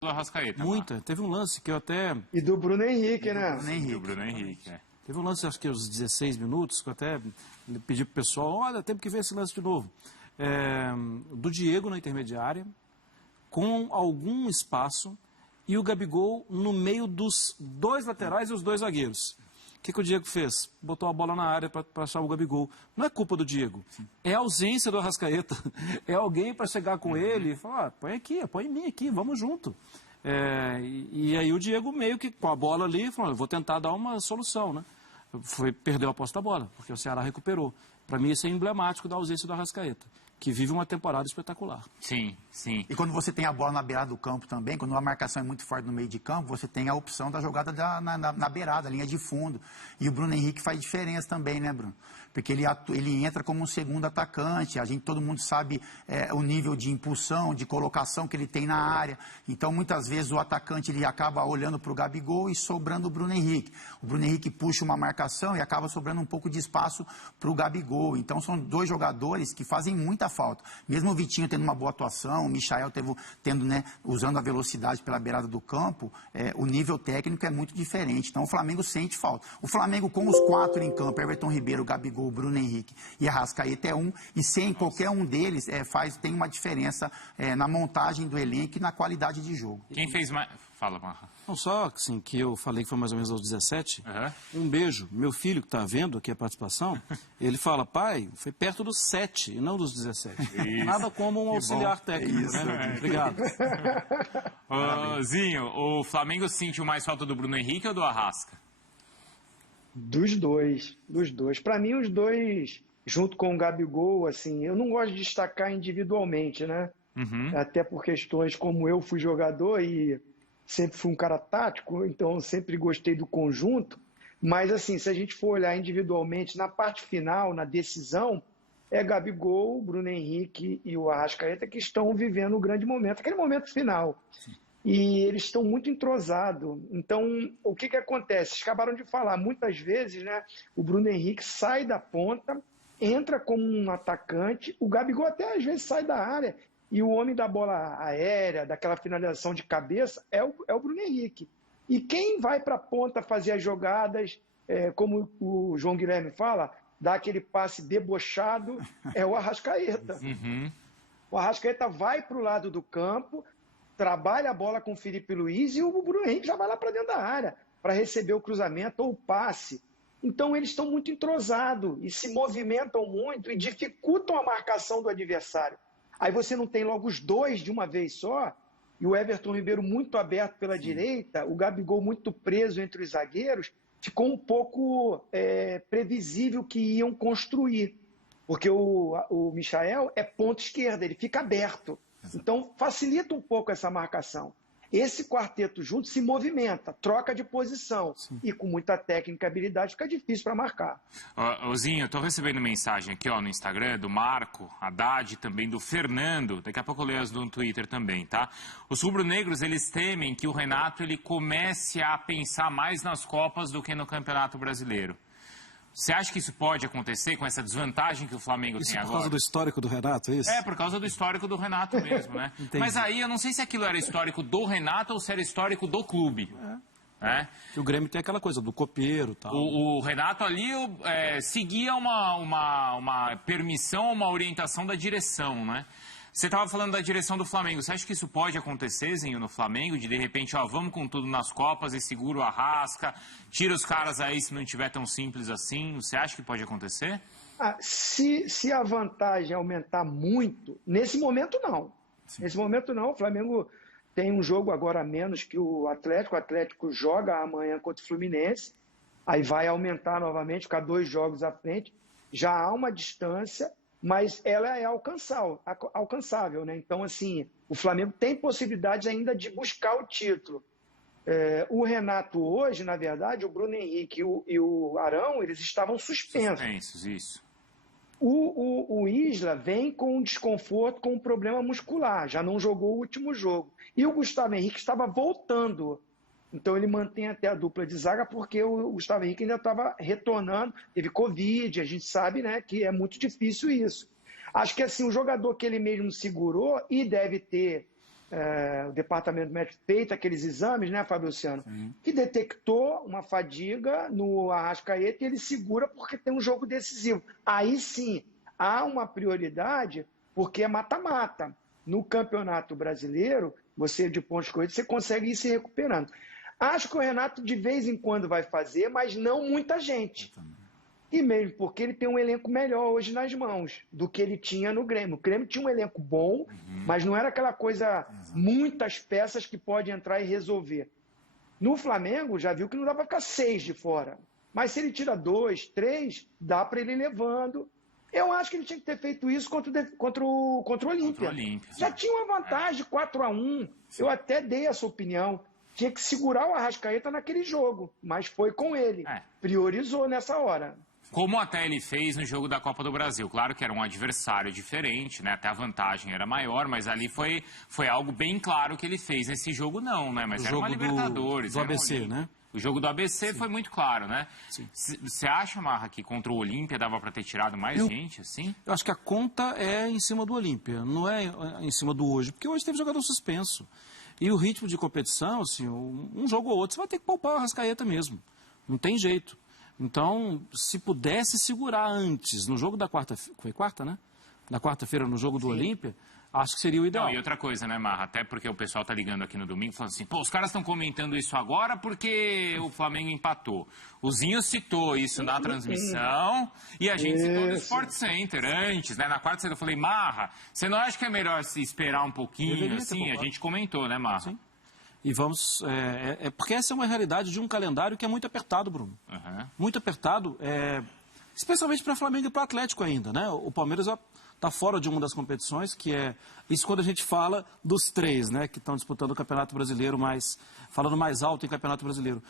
do Arrascaeta. Muita. Lá. Teve um lance que eu até... E do Bruno Henrique, né? Do Bruno Henrique, é. Teve um lance, acho que aos 16 minutos, que eu até pedi pro pessoal, olha, temos que ver esse lance de novo. Do Diego na intermediária, com algum espaço, e o Gabigol no meio dos dois laterais e os dois zagueiros. O que o Diego fez? Botou a bola na área para achar o Gabigol. Não é culpa do Diego, é a ausência do Arrascaeta. É alguém para chegar com ele e falar, põe aqui, põe em mim aqui, vamos junto. E aí o Diego meio que com a bola ali, falou, vou tentar dar uma solução, né? Perdeu a posse da bola, porque o Ceará recuperou. Para mim isso é emblemático da ausência do Arrascaeta, que vive uma temporada espetacular. Sim, sim. E quando você tem a bola na beirada do campo também, quando a marcação é muito forte no meio de campo, você tem a opção da jogada na beirada, linha de fundo. E o Bruno Henrique faz diferença também, né, Bruno? Porque ele entra como um segundo atacante, todo mundo sabe o nível de impulsão, de colocação que ele tem na área. Então, muitas vezes, o atacante ele acaba olhando para o Gabigol e sobrando o Bruno Henrique. O Bruno Henrique puxa uma marcação e acaba sobrando um pouco de espaço para o Gabigol. Então, são dois jogadores que fazem muita falta. Mesmo o Vitinho tendo uma boa atuação, o Michael usando a velocidade pela beirada do campo, o nível técnico é muito diferente. Então, o Flamengo sente falta. O Flamengo, com os quatro em campo, Everton Ribeiro, Gabigol, Bruno Henrique e Arrascaeta é um, e sem qualquer um deles tem uma diferença na montagem do elenco e na qualidade de jogo. Quem fez mais... Fala, Marra. Não só assim, que eu falei que foi mais ou menos aos 17, um beijo. Meu filho que está vendo aqui a participação, ele fala, pai, foi perto dos 7 e não dos 17. Isso. Nada como um auxiliar técnico, né? Obrigado. Zinho, o Flamengo sentiu mais falta do Bruno Henrique ou do Arrasca? Dos dois. Para mim, os dois, junto com o Gabigol, assim, eu não gosto de destacar individualmente, né? Até por questões como eu fui jogador e sempre fui um cara tático, então sempre gostei do conjunto. Mas, assim, se a gente for olhar individualmente, na parte final, na decisão, é Gabigol, Bruno Henrique e o Arrascaeta que estão vivendo o grande momento, aquele momento final. Sim. E eles estão muito entrosados. Então, o que acontece? Vocês acabaram de falar, muitas vezes, né, o Bruno Henrique sai da ponta, entra como um atacante, o Gabigol até às vezes sai da área, e o homem da bola aérea, daquela finalização de cabeça, é o Bruno Henrique. E quem vai para a ponta fazer as jogadas, como o João Guilherme fala, dar aquele passe debochado, é o Arrascaeta. O Arrascaeta vai para o lado do campo, trabalha a bola com o Felipe Luiz e o Bruno Henrique já vai lá para dentro da área para receber o cruzamento ou o passe. Então eles estão muito entrosados e se movimentam muito e dificultam a marcação do adversário. Aí você não tem logo os dois de uma vez só, e o Everton Ribeiro muito aberto pela direita, o Gabigol muito preso entre os zagueiros, ficou um pouco previsível que iam construir. Porque o Michael é ponta esquerda, ele fica aberto. Então, facilita um pouco essa marcação. Esse quarteto junto se movimenta, troca de posição. Sim. E com muita técnica e habilidade fica difícil para marcar. Zinho, eu estou recebendo mensagem aqui no Instagram do Marco Haddad, também do Fernando. Daqui a pouco eu leio as no Twitter também, tá? Os rubro-negros, eles temem que o Renato ele comece a pensar mais nas Copas do que no Campeonato Brasileiro. Você acha que isso pode acontecer com essa desvantagem que o Flamengo tem agora? Por causa do histórico do Renato, é isso? É, por causa do histórico do Renato mesmo, né? Mas aí eu não sei se aquilo era histórico do Renato ou se era histórico do clube. O Grêmio tem aquela coisa do copeiro e tal. O Renato ali seguia uma permissão, uma orientação da direção, né? Você estava falando da direção do Flamengo. Você acha que isso pode acontecer, Zinho, no Flamengo? De repente, vamos com tudo nas Copas e segura o Arrasca, tira os caras aí se não tiver tão simples assim. Você acha que pode acontecer? Se a vantagem aumentar muito, nesse momento não. Sim. Nesse momento não. O Flamengo tem um jogo agora a menos que o Atlético. O Atlético joga amanhã contra o Fluminense. Aí vai aumentar novamente, ficar 2 jogos à frente. Já há uma distância, mas ela é alcançável, né? Então, assim, o Flamengo tem possibilidade ainda de buscar o título. O Renato hoje, na verdade, o Bruno Henrique e o Arão, eles estavam suspensos. Suspensos, isso. O Isla vem com um desconforto, com um problema muscular, já não jogou o último jogo. E o Gustavo Henrique estava voltando. Então ele mantém até a dupla de zaga porque o Gustavo Henrique ainda estava retornando, teve Covid, a gente sabe, né, que é muito difícil isso. Acho que assim, o jogador que ele mesmo segurou e deve ter o departamento médico feito aqueles exames, né, Fábio Luciano, que detectou uma fadiga no Arrascaeta e ele segura porque tem um jogo decisivo. Aí sim, há uma prioridade porque é mata-mata. No Campeonato Brasileiro, você de pontos corridos, você consegue ir se recuperando. Acho que o Renato de vez em quando vai fazer, mas não muita gente. E mesmo porque ele tem um elenco melhor hoje nas mãos do que ele tinha no Grêmio. O Grêmio tinha um elenco bom, mas não era aquela coisa, muitas peças que pode entrar e resolver. No Flamengo, já viu que não dá para ficar 6 de fora. Mas se ele tira 2, 3, dá para ele ir levando. Eu acho que ele tinha que ter feito isso contra o Olímpia. Já tinha uma vantagem, 4-1. Eu até dei essa opinião. Tinha que segurar o Arrascaeta naquele jogo, mas foi com ele. Priorizou nessa hora. Como até ele fez no jogo da Copa do Brasil. Claro que era um adversário diferente, né? Até a vantagem era maior, mas ali foi algo bem claro que ele fez. Nesse jogo não, né? Mas era uma Libertadores. Do ABC, né? O jogo do ABC foi muito claro, né? Você acha, Marra, que contra o Olímpia dava para ter tirado mais gente, assim? Eu acho que a conta é em cima do Olímpia, não é em cima do hoje, porque hoje teve jogador suspenso. E o ritmo de competição, assim, um jogo ou outro, você vai ter que poupar o Arrascaeta mesmo. Não tem jeito. Então, se pudesse segurar antes, no jogo da quarta-feira, foi quarta, né? Na quarta-feira, no jogo do Olímpia, acho que seria o ideal. Não, e outra coisa, né, Marra? Até porque o pessoal tá ligando aqui no domingo falando assim, pô, os caras estão comentando isso agora porque o Flamengo empatou. O Zinho citou isso na transmissão e a gente citou no Sport Center antes, né? Na quarta-feira eu falei, Marra, você não acha que é melhor se esperar um pouquinho, assim? A gente comentou, né, Marra? Sim. E vamos... porque essa é uma realidade de um calendário que é muito apertado, Bruno. Muito apertado, especialmente para Flamengo e para Atlético ainda, né? O Palmeiras está fora de uma das competições, que é... Isso quando a gente fala dos 3, né? Que estão disputando o Campeonato Brasileiro, falando mais alto em Campeonato Brasileiro.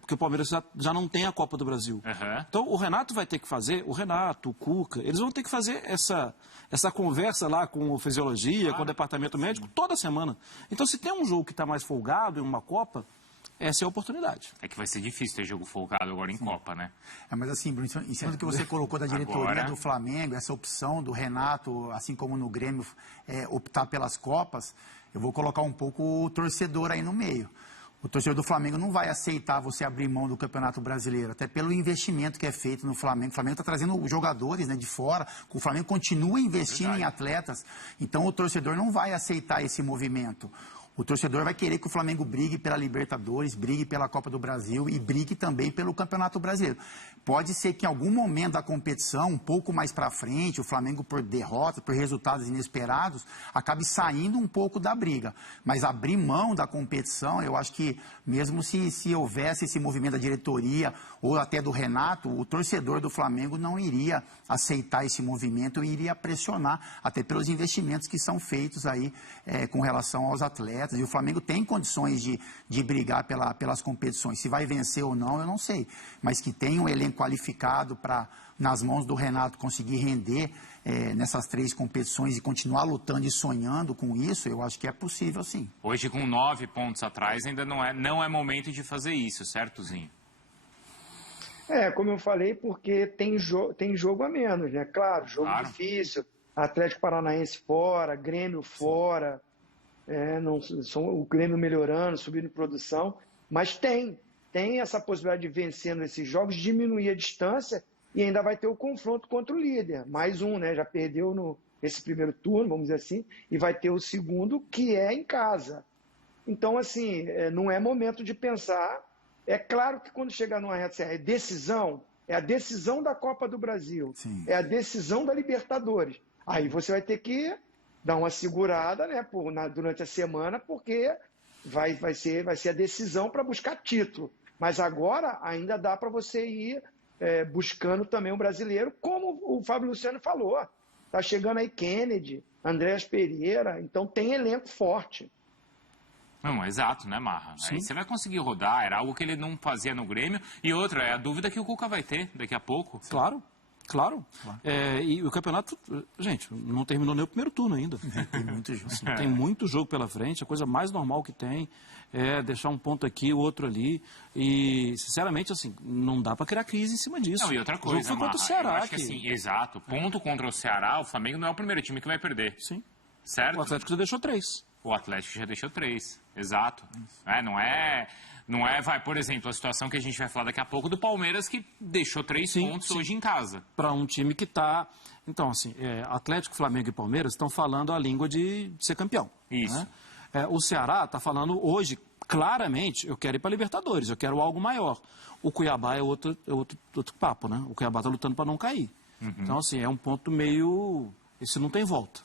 Porque o Palmeiras já não tem a Copa do Brasil. Então o Renato vai ter que fazer, o Renato, o Cuca, eles vão ter que fazer essa conversa lá com o Fisiologia, com o Departamento Médico, toda semana. Então se tem um jogo que está mais folgado em uma Copa, essa é a oportunidade. É que vai ser difícil ter jogo folgado agora em Copa, né? Mas assim, Bruno, em cima do que você colocou da diretoria do Flamengo, essa opção do Renato, assim como no Grêmio, optar pelas Copas, eu vou colocar um pouco o torcedor aí no meio. O torcedor do Flamengo não vai aceitar você abrir mão do Campeonato Brasileiro, até pelo investimento que é feito no Flamengo. O Flamengo está trazendo jogadores, né, de fora, o Flamengo continua investindo em atletas, então o torcedor não vai aceitar esse movimento. O torcedor vai querer que o Flamengo brigue pela Libertadores, brigue pela Copa do Brasil e brigue também pelo Campeonato Brasileiro. Pode ser que em algum momento da competição, um pouco mais para frente, o Flamengo por derrota, por resultados inesperados, acabe saindo um pouco da briga. Mas abrir mão da competição, eu acho que mesmo se houvesse esse movimento da diretoria ou até do Renato, o torcedor do Flamengo não iria aceitar esse movimento e iria pressionar, até pelos investimentos que são feitos aí com relação aos atletas. E o Flamengo tem condições de brigar pelas competições. Se vai vencer ou não, eu não sei. Mas que tem um elenco qualificado para, nas mãos do Renato, conseguir render nessas 3 competições e continuar lutando e sonhando com isso, eu acho que é possível, sim. Hoje, com 9 pontos atrás, ainda não é momento de fazer isso, certo, Zinho? Como eu falei, porque tem jogo a menos, né? Claro, jogo difícil. Atlético Paranaense fora, Grêmio fora. O Grêmio melhorando, subindo em produção, mas tem essa possibilidade de vencer nesses jogos, diminuir a distância e ainda vai ter o confronto contra o líder, mais um, né? Já perdeu nesse primeiro turno, vamos dizer assim, e vai ter o segundo, que é em casa. Então, assim, não é momento de pensar. É claro que quando chegar numa reta é decisão, é a decisão da Copa do Brasil, é a decisão da Libertadores. Aí você vai ter que dar uma segurada, né, durante a semana, porque vai ser a decisão para buscar título. Mas agora ainda dá para você ir buscando também o brasileiro, como o Fábio Luciano falou. Está chegando aí Kennedy, Andréas Pereira, então tem elenco forte. Não, exato, né, Marra? Sim. Aí você vai conseguir rodar, era algo que ele não fazia no Grêmio. E outra, é a dúvida que o Cuca vai ter daqui a pouco. Claro. E o campeonato, gente, não terminou nem o primeiro turno ainda. Tem muito jogo. Tem muito jogo pela frente, a coisa mais normal que tem é deixar um ponto aqui, o outro ali. E, sinceramente, assim, não dá para criar crise em cima disso. Não, e outra coisa, o jogo foi contra o Marra, Ceará. eu acho que assim, exato, ponto contra o Ceará, o Flamengo não é o primeiro time que vai perder. Sim. Certo? O Atlético já deixou 3. O Atlético já deixou 3, exato. Não é, por exemplo, a situação que a gente vai falar daqui a pouco do Palmeiras, que deixou 3 pontos hoje em casa. Para um time que está... Então, assim, Atlético, Flamengo e Palmeiras estão falando a língua de ser campeão. Isso. Né? O Ceará está falando hoje, claramente, eu quero ir para Libertadores, eu quero algo maior. O Cuiabá é outro papo, né? O Cuiabá está lutando para não cair. Então, assim, é um ponto meio... Esse não tem volta.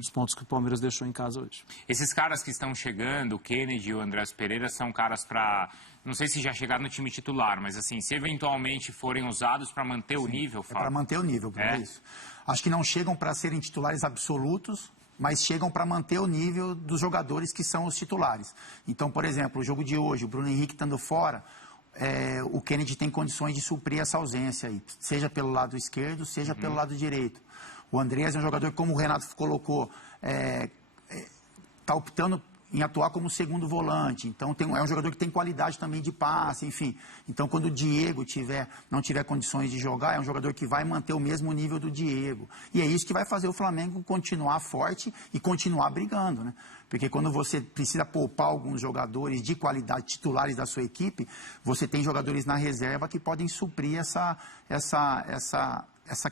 Os pontos que o Palmeiras deixou em casa hoje. Esses caras que estão chegando, o Kennedy e o Andrés Pereira, são caras para... Não sei se já chegaram no time titular, mas assim, se eventualmente forem usados para manter o nível, Fábio. Para manter o nível, é isso. Acho que não chegam para serem titulares absolutos, mas chegam para manter o nível dos jogadores que são os titulares. Então, por exemplo, o jogo de hoje, o Bruno Henrique estando fora, o Kennedy tem condições de suprir essa ausência aí, seja pelo lado esquerdo, seja pelo lado direito. O Andrés é um jogador, como o Renato colocou, está optando em atuar como segundo volante. Então, é um jogador que tem qualidade também de passe, enfim. Então, quando o Diego não tiver condições de jogar, é um jogador que vai manter o mesmo nível do Diego. E é isso que vai fazer o Flamengo continuar forte e continuar brigando, né? Porque quando você precisa poupar alguns jogadores de qualidade titulares da sua equipe, você tem jogadores na reserva que podem suprir essa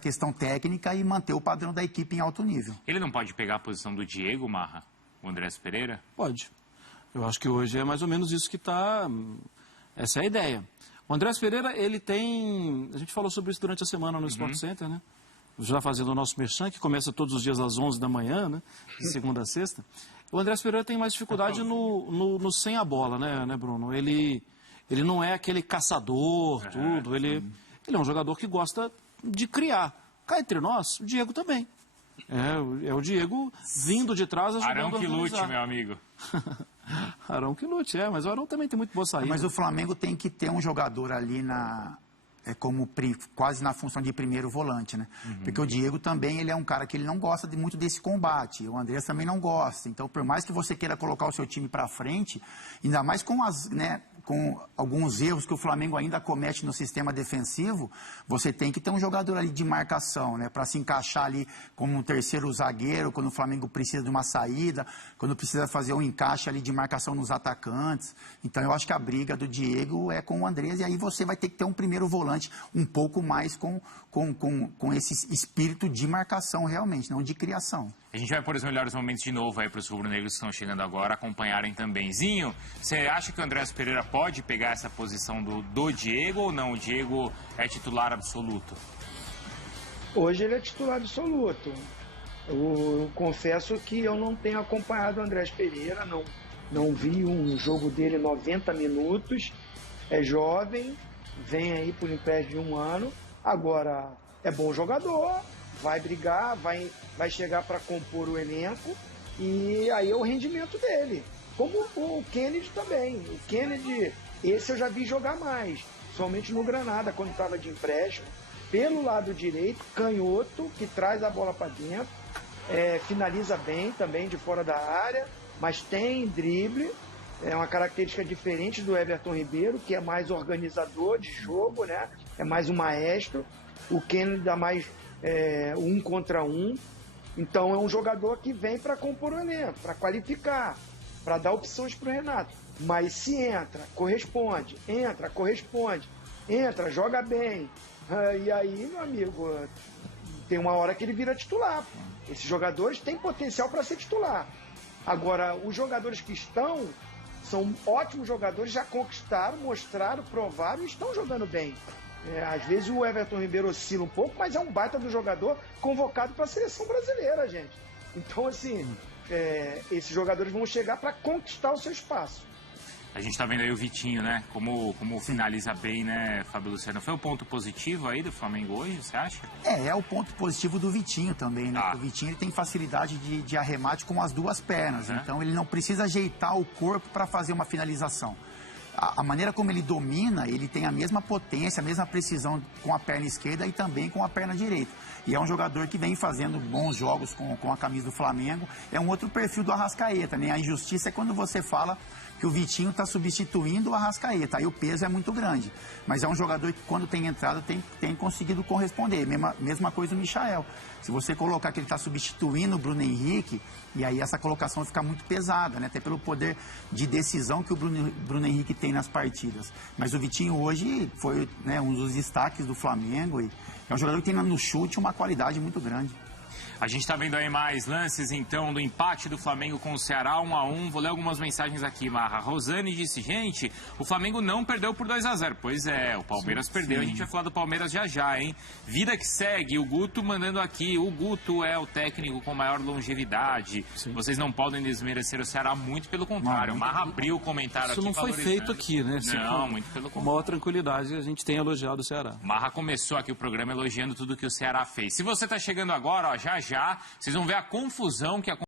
questão técnica e manter o padrão da equipe em alto nível. Ele não pode pegar a posição do Diego, Marra? O Andrés Pereira? Pode. Eu acho que hoje é mais ou menos isso que está... Essa é a ideia. O Andrés Pereira, ele tem... A gente falou sobre isso durante a semana no Sport Center, né? Já fazendo o nosso merchan, que começa todos os dias às 11 da manhã, né? De segunda a sexta. O Andrés Pereira tem mais dificuldade no sem a bola, né, Bruno? Ele não é aquele caçador, tudo. Ele é um jogador que gosta de criar. Cá entre nós, o Diego também. É o Diego vindo de trás ajudando Arão que a organizar. lute, meu amigo. Arão que lute, mas o Arão também tem muito boa saída. Mas o Flamengo tem que ter um jogador ali quase na função de primeiro volante, né? Porque o Diego também, ele é um cara que ele não gosta muito desse combate, o Andrés também não gosta. Então, por mais que você queira colocar o seu time para frente, ainda mais com com alguns erros que o Flamengo ainda comete no sistema defensivo, você tem que ter um jogador ali de marcação, né? Para se encaixar ali como um terceiro zagueiro, quando o Flamengo precisa de uma saída, quando precisa fazer um encaixe ali de marcação nos atacantes. Então, eu acho que a briga do Diego é com o Andrés, e aí você vai ter que ter um primeiro volante um pouco mais com esse espírito de marcação realmente, não de criação. A gente vai pôr os melhores momentos de novo aí para os rubro-negros que estão chegando agora acompanharem também. Zinho, você acha que o Andrés Pereira pode pegar essa posição do Diego ou não? O Diego é titular absoluto? Hoje ele é titular absoluto. Eu confesso que eu não tenho acompanhado o Andrés Pereira, não vi um jogo dele 90 minutos. É jovem, vem aí por empréstimo de 1 ano. Agora, é bom jogador, vai brigar, vai chegar para compor o elenco, e aí é o rendimento dele. Como o Kennedy também. O Kennedy, esse eu já vi jogar mais, somente no Granada, quando estava de empréstimo. Pelo lado direito, canhoto, que traz a bola para dentro, finaliza bem também de fora da área, mas tem drible. É uma característica diferente do Everton Ribeiro, que é mais organizador de jogo, né? É mais um maestro. O Kennedy dá mais 1 contra 1. Então é um jogador que vem para compor o elenco, para qualificar, para dar opções para o Renato. Mas se entra, corresponde, entra, joga bem. E aí, meu amigo, tem uma hora que ele vira titular. Esses jogadores têm potencial para ser titular. Agora, os jogadores que são ótimos jogadores, já conquistaram, mostraram, provaram e estão jogando bem. Às vezes o Everton Ribeiro oscila um pouco, mas é um baita do jogador convocado para a seleção brasileira, gente. Então, assim, esses jogadores vão chegar para conquistar o seu espaço. A gente está vendo aí o Vitinho, né? Como finaliza bem, né, Fábio Luciano? Foi o ponto positivo aí do Flamengo hoje, você acha? É o ponto positivo do Vitinho também, né? O Vitinho, ele tem facilidade de arremate com as duas pernas. Então ele não precisa ajeitar o corpo para fazer uma finalização. A maneira como ele domina, ele tem a mesma potência, a mesma precisão com a perna esquerda e também com a perna direita. E é um jogador que vem fazendo bons jogos com a camisa do Flamengo. É um outro perfil do Arrascaeta, né? A injustiça é quando você fala que o Vitinho está substituindo o Arrascaeta, aí o peso é muito grande. Mas é um jogador que, quando tem entrado, tem conseguido corresponder. Mesma coisa o Michael. Se você colocar que ele está substituindo o Bruno Henrique, E aí essa colocação fica muito pesada, né? Até pelo poder de decisão que o Bruno Henrique tem nas partidas. Mas o Vitinho hoje foi, né, um dos destaques do Flamengo e é um jogador que tem no chute uma qualidade muito grande. A gente está vendo aí mais lances, então, do empate do Flamengo com o Ceará, 1-1. Vou ler algumas mensagens aqui, Marra. Rosane disse, gente, o Flamengo não perdeu por 2-0. Pois é, o Palmeiras perdeu. A gente vai falar do Palmeiras já, hein? Vida que segue, o Guto mandando aqui. O Guto é o técnico com maior longevidade. Sim. Vocês não podem desmerecer o Ceará, muito pelo contrário. Marra abriu o comentário aqui. Isso não foi feito aqui, né? Não, muito pelo contrário. Com maior tranquilidade, a gente tem elogiado o Ceará. Marra começou aqui o programa elogiando tudo que o Ceará fez. Se você está chegando agora, ó, já, vocês vão ver a confusão que aconteceu.